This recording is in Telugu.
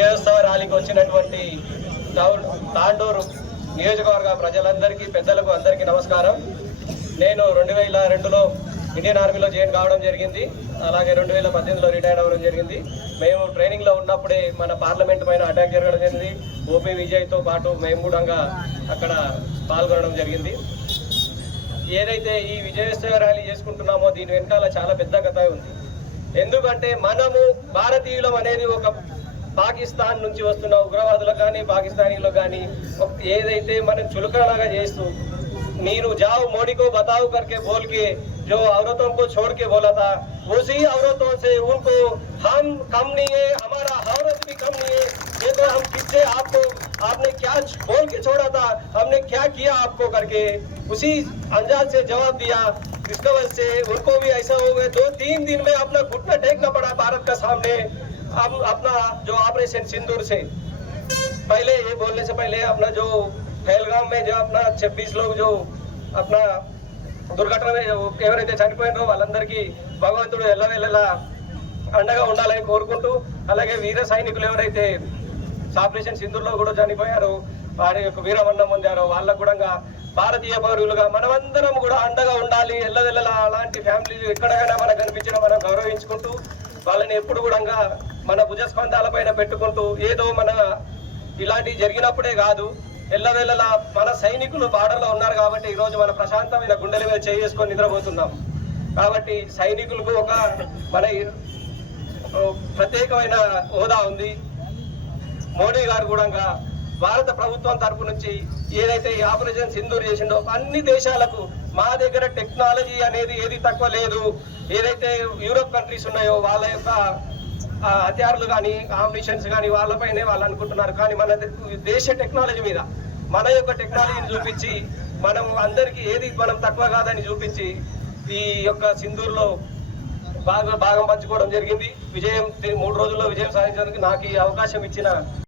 విజయోత్సవ ర్యాలీకి వచ్చినటువంటి తాండూరు నియోజకవర్గ ప్రజలందరికీ పెద్దలకు అందరికీ నమస్కారం. నేను 2002లో ఇండియన్ ఆర్మీలో జాయిన్ కావడం జరిగింది. అలాగే 2018లో రిటైర్ అవ్వడం జరిగింది. మేము ట్రైనింగ్లో ఉన్నప్పుడే మన పార్లమెంట్ పైన అటాక్ జరగడం జరిగింది. ఓపీ విజయ్తో పాటు మేము కూడా అక్కడ పాల్గొనడం జరిగింది. ఏదైతే ఈ విజయోత్సవ ర్యాలీ చేసుకుంటున్నామో దీని వెనకాల చాలా పెద్ద కథ ఉంది. ఎందుకంటే మనము భారతీయులం అనేది ఒక పాకిస్తాన్ నుంచి వస్తున్న ఉగ్రవాదులకు కానీ పాకిస్తానీలకు కానీ ఏదైతే మనం చులకనగా చేస్తూ मीरू जाओ मोदी को बताओ करके बोल के जो औरतों को छोड़ के बोला था, उसी औरतों से उनको हम कम नहीं है, हमारा औरत भी कम नहीं है, ये तो हम किससे आपको आपने क्या बोल के छोड़ा था, हमने क्या किया आपको करके उसी अंदाज से जवाब दिया. इसका वजह से उनको भी ऐसा हो गया 2-3 दिन में अपना घुटना टेकना पड़ा भारत का सामने. हम अपना जो ऑपरेशन सिंदूर से पहले ये बोलने से पहले अपना जो पहलगाम में जो अपना 26 लोग जो अपना दुर्घटना में ఎవరైతే చనిపోయారో వాళ్ళందరికీ భగవంతుడు ఎల్లవేళలా అండగా ఉండాలని కోరుకుంటూ, అలాగే వీర సైనికులు ఎవరైతే ఆపరేషన్ సింధూర్లో కూడా చనిపోయారో వారి యొక్క వీరమరణం పొందారో వాళ్ళకు కూడా భారతీయ పౌరులుగా మనమందరం కూడా అండగా ఉండాలి. ఎల్లవేళలా అలాంటి ఫ్యామిలీలు ఎక్కడైనా మనకు కనిపించినా మనం గౌరవించుకుంటూ వాళ్ళని ఎప్పుడు కూడా మన భుజస్కంధాల పైన పెట్టుకుంటూ ఏదో మన ఇలాంటి జరిగినప్పుడే కాదు ఎల్లవేళలా మన సైనికులు బార్డర్లో ఉన్నారు కాబట్టి ఈరోజు మన ప్రశాంతమైన గుండెల మీద చేసుకొని నిద్రపోతున్నాం. కాబట్టి సైనికులకు ఒక మన ప్రత్యేకమైన హోదా ఉంది. మోడీ గారు కూడా భారత ప్రభుత్వం తరపు నుంచి ఏదైతే ఈ ఆపరేషన్ సింధూర్ చేసిండో అన్ని దేశాలకు మా దగ్గర టెక్నాలజీ అనేది ఏది తక్కువ లేదు. ఏదైతే యూరోప్ కంట్రీస్ ఉన్నాయో వాళ్ళ యొక్క హత్యారులు కానీ ఆమ్నిషన్స్ కానీ వాళ్ళపైనే వాళ్ళు అనుకుంటున్నారు. కానీ మన దేశ టెక్నాలజీ మీద మన యొక్క టెక్నాలజీని చూపించి మనం అందరికీ ఏది మనం తక్కువ కాదని చూపించి ఈ యొక్క సింధూర్లో భాగం పంచుకోవడం జరిగింది. విజయం 3 రోజుల్లో విజయం సాధించడానికి నాకు ఈ అవకాశం ఇచ్చిన